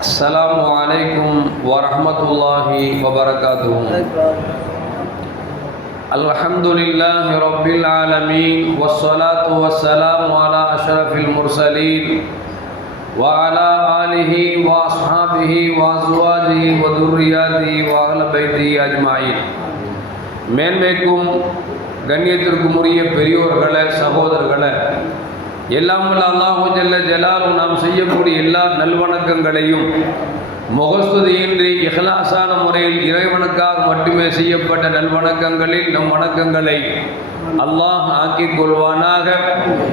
السلام عليكم ورحمة الله وبركاته الحمد لله رب العالمين والصلاة والسلام على أشرف المرسلين وعلى آله وأصحابه وأزواجه وذرياته وأهل بيته أجمعين மேன்மைக்கும் கண்ணியத்திற்கும் உரிய பெரியோர்களே சகோதரர்களே எல்லாம் வல்ல அல்லாஹு ஜல்ல ஜலாலும் நாம் செய்யக்கூடிய எல்லா நல்வணக்கங்களையும் முகஸ்துதியின்றி இஹ்லாசான முறையில் இறைவனுக்காக மட்டுமே செய்யப்பட்ட நல்வணக்கங்களில் நம் வணக்கங்களை அல்லாஹ் ஆக்கிக் கொள்வானாக.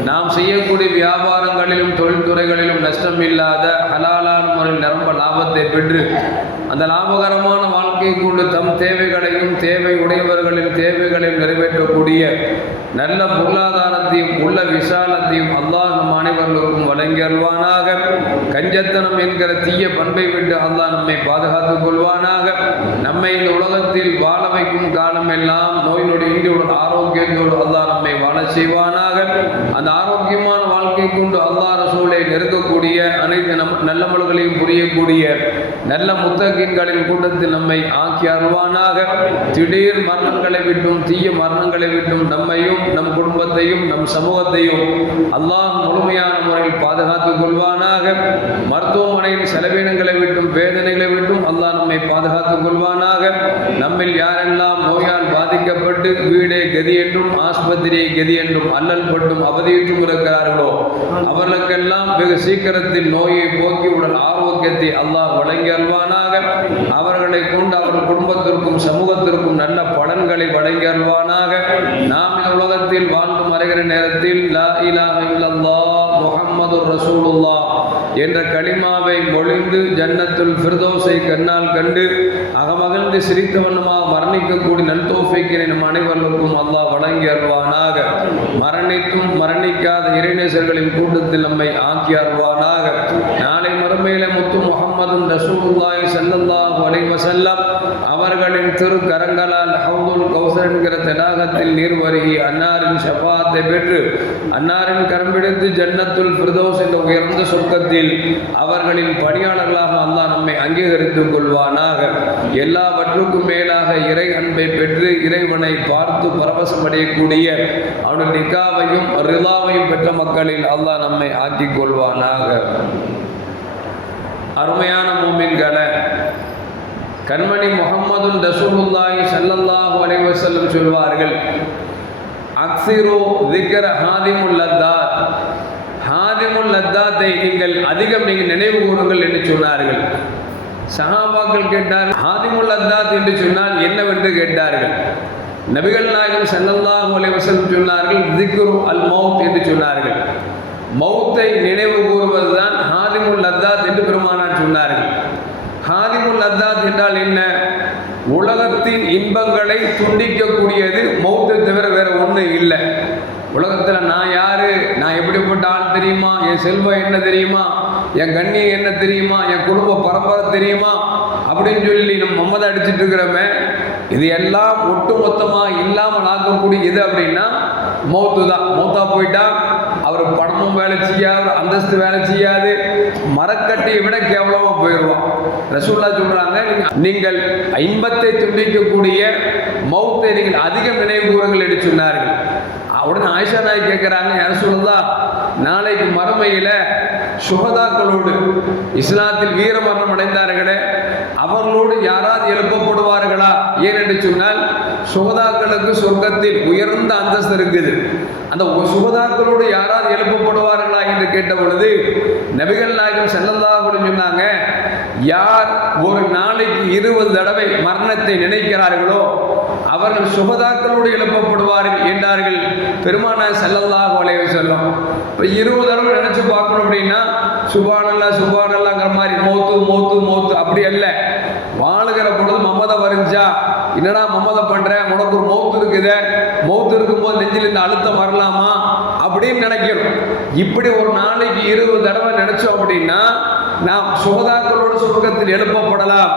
நாம் செய்யக்கூடிய வியாபாரங்களிலும் தொழில்துறைகளிலும் நஷ்டம் இல்லாத ஹலாலான முறையில் நிரம்ப லாபத்தை பெற்று அந்த லாபகரமான வாழ்க்கை கொண்டு தம் தேவைகளையும் தேவை உடையவர்களின் தேவைகளையும் நிறைவேற்றக்கூடிய நல்ல பொருளாதாரத்தையும் உள்ள விசாலத்தையும் அல்லாஹ் நம் அனைவர்களுக்கும் வழங்கி அல்வானாக கஞ்சத்தனம் என்கிற தீய பண்பை விட்டு அல்லாஹ் நம்மை பாதுகாத்துக் கொள்வானாக. நம்மை இந்த உலகத்தில் வாழ வைக்கும் காலம் எல்லாம் நோய் நொடி ஆரோக்கியத்தோடு அல்லாஹ் நம்மை வாழ செய்வானாக. அந்த ஆரோக்கியமான வாழ்க்கை கொண்டு அல்லாஹ் ரசூலை நெருக்கக்கூடிய அனைத்து நம் நல்லமல்களையும் புரியக்கூடிய நல்ல முத்தகீன்களின் கூட்டத்தில் நம்மை ஆக்கி அருவானாக திடீர் மரணங்களை விட்டும் தீய மரணங்களை விட்டும் நம்மையும் நம் குடும்பத்தையும் நம் சமூகத்தையும் அல்லாஹ் முழுமையான முறையில் பாதுகாத்துக் கொள்வானாக. மருத்துவமனையின் செலவினங்களை விட்டும் வேதனைகளை விட்டும் அல்லாஹ் நம்மை பாதுகாத்துக் கொள்வானாக. நம்மில் யாரெல்லாம் நோயால் பாதிக்கப்பட்டு வீடே கதி என்றும் ஆஸ்பத்திரியை கதி என்றும் அல்லல் பட்டும் அவதியுற்றும் இருக்கிறார்களோ அவர்களுக்கெல்லாம் வெகு சீக்கிரத்தில் நோயை போக்கி உடல் ஆரோக்கியத்தை அல்லாஹ் வழங்கி அல்வானாக அவர்களை கொண்டு அவர்கள் குடும்பத்திற்கும் சமூகத்திற்கும் நல்ல பலன்களை வழங்கி அல்வானாக நாம் இந்த உலகத்தில் வாழ்ந்து மறைகிற நேரத்தில் லா இலாஹ இல்லல்லாஹ் முஹம்மது ரசூலுல்லாஹ் என்ற களிமாவை மொழிந்து ஜன்னத்துல் ஃபிர்தோஸை கண்ணால் கண்டு அகமகிழ்ந்து சிரித்த வண்ணமாக மரணிக்கக்கூடிய நல்தோஃபைக்கினை நம் அனைவர்களுக்கும் அல்லாஹ் வழங்கி அருள்வானாக. மரணித்தும் மரணிக்காத இறைநேசர்களின் கூட்டத்தில் நம்மை ஆக்கி அருள்வானாக. நாளை முத்து முகமது ரசூலுல்லாஹி ஸல்லல்லாஹு அலைஹி அவர்களின் திரு கரங்களால் ஹவுதுல் கௌசர் என்கிற தடாகத்தில் நீர் வருகி அன்னாரின் ஷபாத்தை பெற்று அன்னாரின் கரம்பிடித்து ஜன்னத்துல் பிரதோஸ் என்ற உயர்ந்த சொர்க்கத்தில் அவர்களின் பணியாளர்களாக அல்லாஹ் நம்மை அங்கீகரித்துக் கொள்வானாக. எல்லாவற்றுக்கும் மேலாக இறை அன்பை பெற்று இறைவனை பார்த்து பரவசமடையக்கூடிய அவனுடைய நிக்காவையும் ரிலாவையும் பெற்ற மக்களில் அல்லாஹ் நம்மை ஆக்கிக் கொள்வானாக. அருமையான மூமின்களை கண்மணி முகம்மது ரசூலுல்லாஹி சல்லல்லாஹு அலைஹி வஸல்லம் சொல்வார்கள் அக்ஸிரு திக்ர ஹாதிமுல் லத்தாத். ஹாதிமுல் லத்தாத்தை நீங்கள் அதிகம் நீங்கள் நினைவு கூறுங்கள் என்று சொன்னார்கள். சஹாபாக்கள் கேட்டார் ஹாதிமுல் லத்தாத் என்று சொன்னால் என்னவென்று கேட்டார்கள். நபிகள் நாயகம் ஸல்லல்லாஹு அலைஹி வஸல்லம் சொன்னார்கள் திக்ரு அல் மௌத் என்று சொன்னார்கள். மௌத்தை நினைவு கூறுவதுதான் ஹாதிமுல் லத்தாத் என்று பெருமானார் சொன்னார்கள். ஹாதிமுல் அத்தாத் என்றால் என்ன? உலகத்தின் இன்பங்களை துண்டிக்கக்கூடியது மௌத்து தவிர வேற ஒன்றும் இல்லை. உலகத்தில் நான் யாரு? நான் எப்படிப்பட்ட ஆள் தெரியுமா? என் செல்வம் என்ன தெரியுமா? என் கண்ணியம் என்ன தெரியுமா? என் குடும்ப பரம்பரை தெரியுமா? அப்படின்னு சொல்லி நம்ம மம்மதை அடிச்சுட்டு இருக்கிறோமே இது எல்லாம் ஒட்டு மொத்தமாக இல்லாமல் ஆக்கக்கூடிய இது அப்படின்னா மௌத்து தான் மௌத்தா போயிட்டா அவர் பணமும் வேலை செய்யாது அந்தஸ்து வேலை செய்யாது. மரக்கட்டையை விட கேவலமாக போயிடுவோம் ரசூல்லா சொல்றாங்க நீங்கள் இன்பத்தை துண்டிக்கக்கூடிய மௌத்தை நீங்கள் அதிகம் நினைவு கூறுங்கள் என்று சொன்னார்கள். உடனே ஆயிஷா நாய் கேட்குறாங்க யார் சொல்லுதா நாளைக்கு மறுமையில் சுகதாக்களோடு இஸ்லாத்தில் வீரமரணம் அடைந்தார்களே அவர்களோடு யாராவது எழுப்பப்படுவார்களா? ஏன் என்று சொன்னால் சுகதாக்களுக்கு சொர்க்கத்தில் உயர்ந்த அந்தஸ்து இருக்குது. அந்த சுகதாக்களோடு யாராவது எழுப்பப்படுவார்களா என்று கேட்ட பொழுது நபிகள் நாயகம் செல்லல்லாஹு சொன்னாங்க யார் ஒரு நாளைக்கு இருபது தடவை மரணத்தை நினைக்கிறார்களோ அவர்கள் சுகதாக்களோடு எழுப்பப்படுவார்கள் என்றார்கள் பெருமான செல்லல்லாஹு அலைஹி செல்லும் இப்போ இருபது தடவை நினைச்சு பார்க்கணும் அப்படின்னா சுபானல்லா சுபானல்லாங்கிற மாதிரி மோத்து மோத்து மோத்து அப்படி அல்ல. வாழுகிற பொழுது மமதை வரைஞ்சா என்னடா மம்மதம் பண்ற? உனக்கு ஒரு மௌத்து இருக்குது. மௌத்து இருக்கும்போது நெஞ்சில் இந்த அழுத்தம் வரலாமா? அப்படின்னு நினைக்கணும். இப்படி ஒரு நாளைக்கு இருபது தடவை நினைச்சோம் அப்படின்னா நாம் சுகதாக்களோடு சுருக்கத்தில் எழுப்பப்படலாம்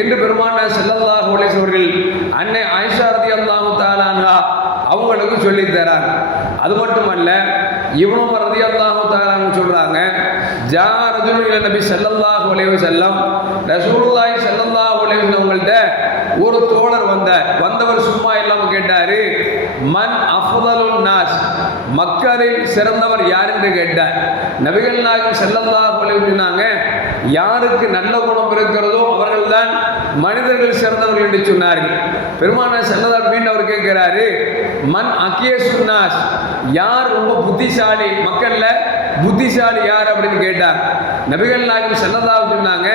என்று பெருமான செல்லல்லா அலைஹி அவர்கள் அன்னை ஆயிஷா அல்லாஹு தஆலா அவங்களுக்கு சொல்லி தராங்க. அது மட்டுமல்ல இவனும் ரதியல்லாஹு தஆலா சொல்றாங்க ஜார் ரஜுல் நபி ஸல்லல்லாஹு அலைஹி செல்லம் ரசூலுல்லாஹி ஸல்லல்லாஹு அலைஹி அவங்கள்ட்ட ஒரு தோழர் வந்தார் வந்தவர் சும்மா இல்லாம கேட்டாரு மன் அஃதலுன் நாஸ் மக்களில் சிறந்தவர் யார்? என்று கேட்டார். நபிகள் நாயகம் ஸல்லல்லாஹு சொன்னாங்க யாருக்கு நல்ல குணம் இருக்கிறதோ அவர்கள்தான் மனிதர்கள் சிறந்தவர்கள் என்று சொன்னார்கள். பெருமான செல்லதார் மீண்டும் அவர் கேட்கிறாரு. மன் அக்கிய சுன்னாஸ் யார் ரொம்ப புத்திசாலி? மக்கள்ல புத்திசாலி யார் அப்படின்னு கேட்டார். நபிகள் நாயகம் செல்லதாக சொன்னாங்க.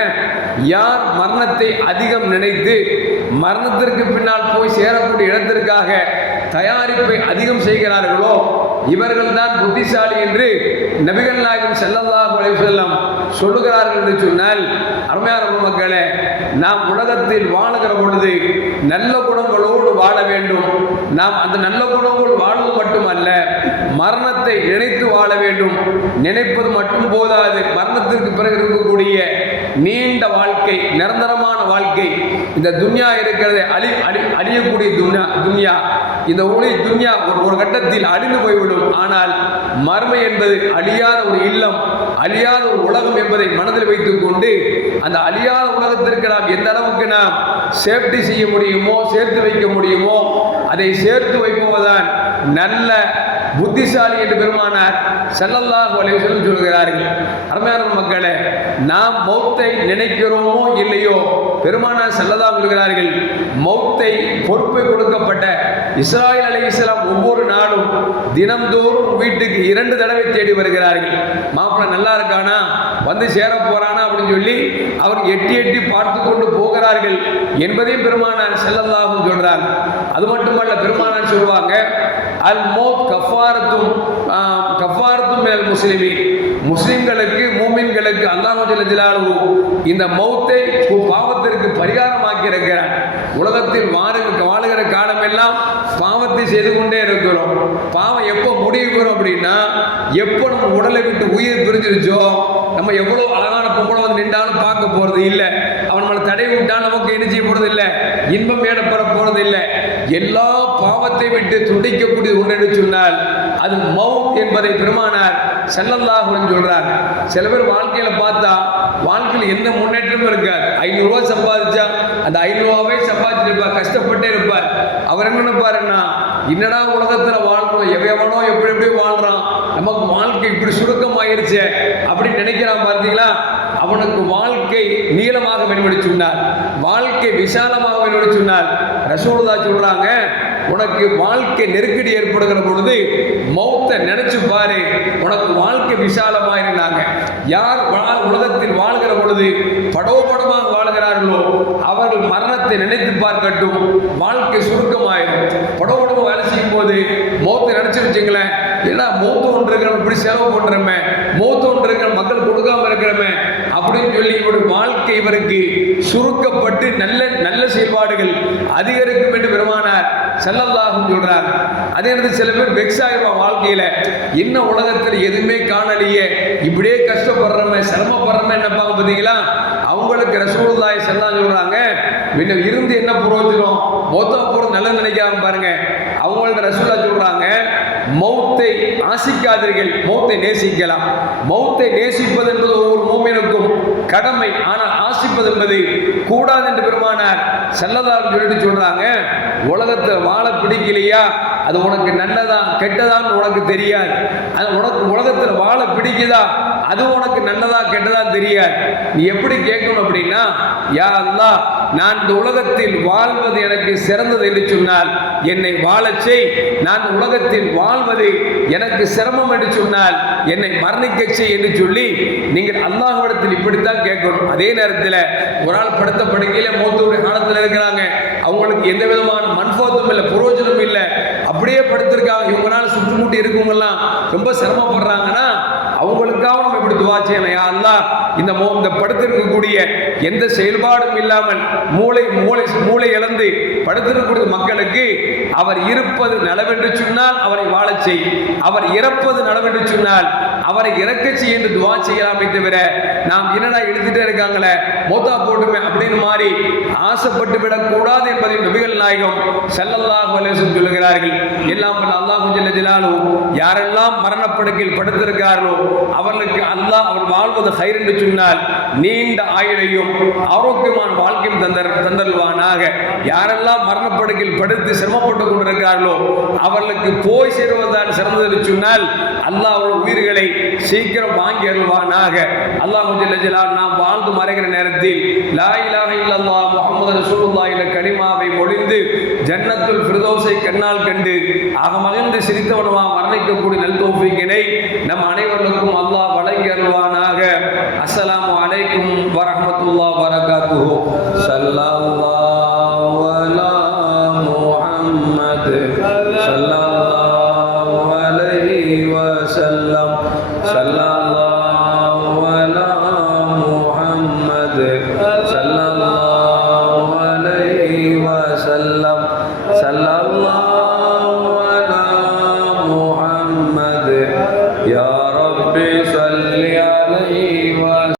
யார் மரணத்தை அதிகம் நினைத்து மரணத்திற்கு பின்னால் போய் சேரக்கூடிய இடத்திற்காக தயாரிப்பை அதிகம் செய்கிறார்களோ இவர்கள் தான் புத்திசாலி என்று நபிகள் நாயகம் செல்லல்லாஹு செல்லம் சொல்லுகிறார்கள் என்று சொன்னால் அருமையான மக்களே நாம் உலகத்தில் வாழுகிற பொழுது நல்ல குணங்களோடு வாழ வேண்டும். நாம் அந்த நல்ல குணங்களோடு வாழ்வது மட்டுமல்ல மரணத்தை நினைத்து வாழ வேண்டும். நினைப்பது மட்டும் போதாது. மரணத்திற்கு பிறகு இருக்கக்கூடிய நீண்ட வாழ்க்கை நிரந்தரமான வாழ்க்கை இந்த துன்யா இருக்கிறது அழி அழி அழியக்கூடிய துன்யா துன்யா. இந்த உலக துன்யா ஒரு ஒரு கட்டத்தில் அழிந்து போய்விடும். ஆனால் மர்மை என்பது அழியாத ஒரு இல்லம் அழியாத ஒரு உலகம் என்பதை மனதில் வைத்துக் கொண்டு அந்த அழியாத உலகத்திற்கு நாம் எந்த அளவுக்கு நாம் சேஃப்டி செய்ய முடியுமோ சேர்த்து வைக்க முடியுமோ அதை சேர்த்து வைப்பதுதான் நல்ல புத்திசாலி என்று பெருமானார் செல்லல்லாஹ் அலைஹி சொல்கிறார்கள் அருமையான மக்களே நாம் மௌத்தை நினைக்கிறோமோ இல்லையோ? பெருமானார் செல்லதாக சொல்கிறார்கள் மௌத்தை பொறுப்பை கொடுக்கப்பட்ட இஸ்ராயல் அலை இஸ்லாம் ஒவ்வொரு நாளும் தினம்தோறும் வீட்டுக்கு இரண்டு தடவை தேடி வருகிறார்கள். மாப்பிள்ள நல்லா இருக்கானா? வந்து சேர போறானா? அப்படின்னு சொல்லி அவர் எட்டி எட்டி பார்த்து கொண்டு போகிறார்கள் என்பதையும் பெருமானார் செல்லல்லாஹும் சொல்றாங்க அது மட்டுமல்ல பெருமானார் சொல்லுவாங்க அல் மோத் கஃபாரத்தும் கஃபாரத்தும் மேல் முஸ்லிமின். முஸ்லிம்களுக்கு மூமின்களுக்கு அல்லாஹ் ஜிலாலு இந்த மௌத்தை பாவத்திற்கு பரிகாரமாக்கி இருக்கிறான் உலகத்தில் வாழுகிற வாழுகிற காலமெல்லாம் பாவத்தை செய்து கொண்டே இருக்கிறோம். பாவம் எப்போ முடிவுகிறோம் அப்படின்னா எப்போ நம்ம உடலை விட்டு உயிர் பிரிஞ்சிருச்சோ நம்ம எவ்வளோ அழகான பொம்பளை வந்து நின்றாலும் பார்க்க போறது இல்லை அவன் நம்மளை தடை விட்டால் நமக்கு என்ன செய்ய போறது இல்லை இன்பம் ஏடப்பட போறது இல்லை எல்லா பாவத்தை விட்டு துடிக்கக்கூடிய ஒன்று என்று சொன்னால் அது மவுத் என்பதை பெருமானார் செல்லல்லாஹுன்னு சொல்றார். சில பேர் வாழ்க்கையில பார்த்தா வாழ்க்கையில் எந்த முன்னேற்றமும் இருக்காது. ஐநூறுரூவா சம்பாதிச்சா அந்த ஐநூறுரூவாவே சம்பாதிச்சிருப்பார் இருப்பார் கஷ்டப்பட்டே இருப்பார். அவர் என்ன நினைப்பாருன்னா என்னடா உலகத்துல வாழ்றோம் எவ்வளோ எப்படி எப்படி வாழ்றான் நமக்கு வாழ்க்கை இப்படி சுருக்கமாயிருச்சே அப்படின்னு நினைக்கிறான் பார்த்தீங்களா? அவனுக்கு வாழ்க்கை நீளமாக வெளிப்படி சொன்னார். வாழ்க்கை விசாலமாக வெளிப்படி சொன்னார். ரசூலதா சொல்றாங்க உனக்கு வாழ்க்கை நெருக்கடி ஏற்படுகிற பொழுது மௌத்தை நினைச்சு பாரு உனக்கு வாழ்க்கை விசாலமாயிருந்தாங்க. யார் உலகத்தில் வாழ்கிற பொழுது படோபடமாக வாழ்கிறார்களோ அவர்கள் மரணத்தை நினைத்து பார்க்கட்டும் வாழ்க்கை சுருக்கமாயிடும் படோபடமாக வேலை செய்யும் போது மௌத்தை நினைச்சு வச்சுங்களேன் ஏன்னா மௌத்து ஒன்று இருக்கிற இப்படி செலவு பண்றோமே மௌத்து ஒன்று இருக்கிற மக்கள் கொடுக்காம இருக்கிறமே அப்படின்னு சொல்லி இவருடைய வாழ்க்கை இவருக்கு சுருக்கப்பட்டு நல்ல நல்ல செயல்பாடுகள் அதிகரிக்கும் என்று பெருமானார் செல்லல்லாகும் சொல்றார். அதே நேரத்தில் சில பேர் வெக்ஸ் ஆகிருப்பான் வாழ்க்கையில. என்ன உலகத்தில் எதுவுமே காணலையே. இப்படியே கஷ்டப்படுறமே சிரமப்படுறமே என்னப்பாங்க பார்த்தீங்களா? அவங்களுக்கு ரசூலுல்லாஹி செல்லாம் சொல்றாங்க முன்ன இருந்து என்ன புரோஜனம்? மொத்தம் போகிறது நல்லா நினைக்காம பாருங்க. அவங்கள்ட்ட ரசூலா சொல்றாங்க மௌத்தை ஆசிக்காதீர்கள் மௌத்தை நேசிக்கலாம். மௌத்தை நேசிப்பது என்பது ஒவ்வொரு மூமினுக்கும் கடமை. ஆனால் ஆசிப்பது என்பது கூடாது என்று பெருமானார் செல்லதார் சொல்லிட்டு சொல்றாங்க உலகத்தில் வாழ பிடிக்கலையா? அது உனக்கு நல்லதா கெட்டதான்னு உனக்கு தெரியாது. அது உனக்கு உலகத்தில் வாழ பிடிக்குதா? அது உனக்கு நல்லதா கெட்டதா தெரியாது. நீ எப்படி கேட்கணும் அப்படின்னா யா அல்லாஹ் நான் இந்த உலகத்தில் வாழ்வது எனக்கு சிறந்தது என்று சொன்னால் என்னை வாழச் செய். நான் உலகத்தில் வாழ்வது எனக்கு சிரமம் என்று சொன்னால் என்னை மரணிக்க செய் என்று சொல்லி நீங்கள் அல்லாஹ்விடத்தில் இப்படித்தான் கேட்கணும். அதே நேரத்தில் ஒரு ஆள் படுத்த படுக்கையில் மூத்தோடைய காலத்தில் இருக்கிறாங்க. அவங்களுக்கு எந்த விதமான மண்போத்தும் இல்லை புரோஜனமும் இல்லை. அப்படியே படுத்திருக்காங்க. இவங்களால சுற்றுமுட்டி இருக்கவங்கெல்லாம் ரொம்ப சிரமப்படுறாங்கன்னா அவங்களுக்காக நம்ம இப்படி துவா செய்யணும். யா இந்த மோ இந்த படுத்திருக்கக்கூடிய எந்த செயல்பாடும் இல்லாமல் மூளை மூளை மூளை இழந்து படுத்திருக்கக்கூடிய மக்களுக்கு அவர் இருப்பது நலவென்று சொன்னால் அவரை வாழச் செய். அவர் இறப்பது நலவென்று சொன்னால் அவரை இறக்க என்று துவா செய்யலாமே தவிர நாம் என்னடா எழுதிட்டே இருக்காங்களே? மோத்தா போட்டுமே அப்படின்னு மாறி ஆசைப்பட்டு விடக்கூடாது என்பதை நபிகள் நாயகம் செல்லல்லாஹ் அலைஹி சொல்லுகிறார்கள். எல்லாம் வல்ல அல்லாஹ் ஜல்ல யாரெல்லாம் மரணப்படுக்கையில் படுத்திருக்கிறார்களோ அவர்களுக்கு அல்லாஹ் அவர் வாழ்வது ஹைர் என்று சொன்னால் நீண்ட ஆயுளையும் ஆரோக்கியமான வாழ்க்கையும் தந்தர் தந்தருவானாக யாரெல்லாம் மரணப்படுக்கையில் படுத்து சிரமப்பட்டு கொண்டிருக்கிறார்களோ அவர்களுக்கு போய் சேருவதுதான் சிறந்தது சொன்னால் அல்லாஹ் அவர்கள் உயிர்களை சீக்கிரம் வாங்கி அருள்வானாக. அல்லாஹ் ஜல்ல நாம் வாழ்ந்து மறைகிற நேரத்தில் லா இலாஹ இல்லல்லாஹ் முஹம்மது ரசூலுல்லாஹ் என்ற கனிமாவை மொழிந்து ஜன்னத்துல் ஃபிர்தௌஸை கண்ணால் கண்டு ஆக மகிழ்ந்து சிரித்தவனுமா மரணிக்கக்கூடிய நல் தௌஃபீக்கினை நம் அனைவருக்கும் அல்லாஹ் வழங்கி அருள்வானாக. அஸ்ஸலாமு அலைக்கும் வரஹ்மத்துல்லாஹி வபரகாத்துஹு. சல்லாஹ்